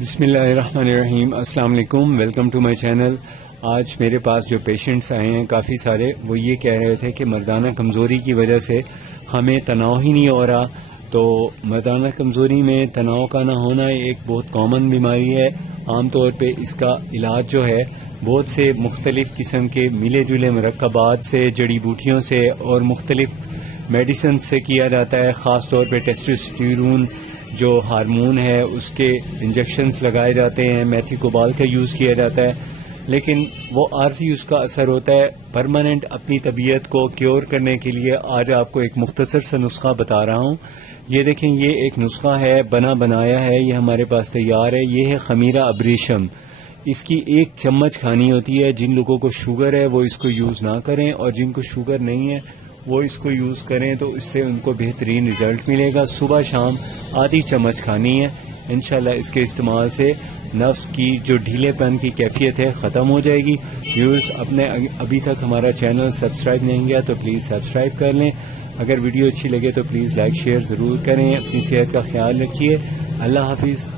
بسم اللہ الرحمن الرحیم. السلام علیکم. Welcome to my channel. آج میرے پاس جو پیشنٹس آئے ہیں کافی سارے، وہ یہ کہہ رہے تھے کہ مردانہ کمزوری کی وجہ سے ہمیں تناؤ ہی نہیں ہو رہا. تو مردانہ کمزوری میں تناؤ کا نہ ہونا ایک بہت کامن بیماری ہے. عام طور پہ اس کا علاج جو ہے بہت سے مختلف قسم کے ملے جلے مرکبات سے، جڑی بوٹیوں سے اور مختلف میڈیسن سے کیا جاتا ہے. خاص طور پہ ٹیسٹوسٹیرون جو ہارمون ہے اس کے انجیکشنز لگائے جاتے ہیں، میتھی کوبال کا یوز کیا جاتا ہے، لیکن وہ عارضی اس کا اثر ہوتا ہے. پرماننٹ اپنی طبیعت کو کیور کرنے کے لیے آج آپ کو ایک مختصر سا نسخہ بتا رہا ہوں. یہ دیکھیں، یہ ایک نسخہ ہے، بنایا ہے، یہ ہمارے پاس تیار ہے. یہ ہے خمیرہ ابریشم. اس کی 1 چمچ کھانی ہوتی ہے. جن لوگوں کو شوگر ہے وہ اس کو یوز نہ کریں، اور جن کو شوگر نہیں ہے وہ اس کو یوز کریں، تو اس سے ان کو بہترین رزلٹ ملے گا. صبح شام آدھی چمچ کھانی ہے. انشاءاللہ اس کے استعمال سے نفس کی جو ڈھیلے پن کی کیفیت ہے ختم ہو جائے گی. ویورز، اپنے ابھی تک ہمارا چینل سبسکرائب نہیں کیا تو پلیز سبسکرائب کر لیں. اگر ویڈیو اچھی لگے تو پلیز لائک شیئر ضرور کریں. اپنی صحت کا خیال رکھیے. اللہ حافظ.